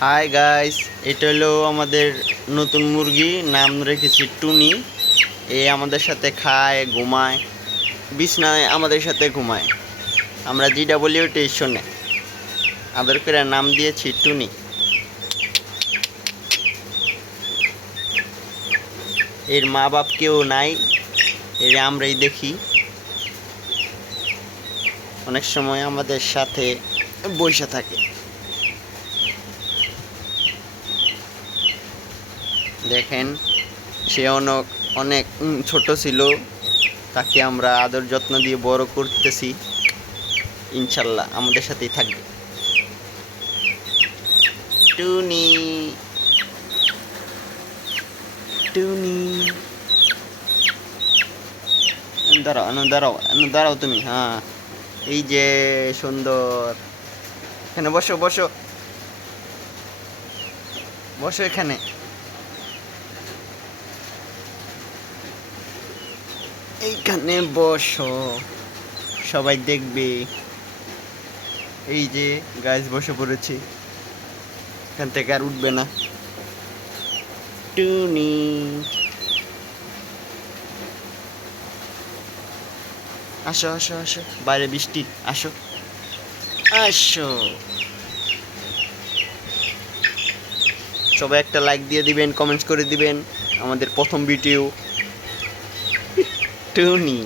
Hi guys, এটা হলো আমাদের নতুন মুরগি, নাম রেখেছি টুনি। এ আমাদের সাথে খায়, ঘুমায়, বিছনায় আমাদের সাথে ঘুমায়। আমরা যেটা বলি ওটাই শোনে। আদর করে নাম দিয়েছি টুনি। এর মা বাপ কেউ নাই, এর আমরাই দেখি। অনেক সময় আমাদের সাথে বসে থাকে। দেখেন, সে অনেক অনেক ছোট ছিল, তাকে আমরা আদর যত্ন দিয়ে বড় করতেছি। ইনশাল্লাহ আমাদের সাথেই থাকবে। টুনি, টুনি, দাঁড়াও দাঁড়াও দাঁড়াও তুমি। হ্যাঁ, এই যে সুন্দর। এখানে বসো বসো বসো, এখানে এইখানে বসো, সবাই দেখবে। এই যে গাছ বসে পড়েছি, এখান থেকে আর উঠবে না। টুনি, আসো আসো আসো, বাইরে বৃষ্টি, আসো আসো। সবাই একটা লাইক দিয়ে দিবেন, কমেন্টস করে দিবেন। আমাদের প্রথম ভিডিও টুনি।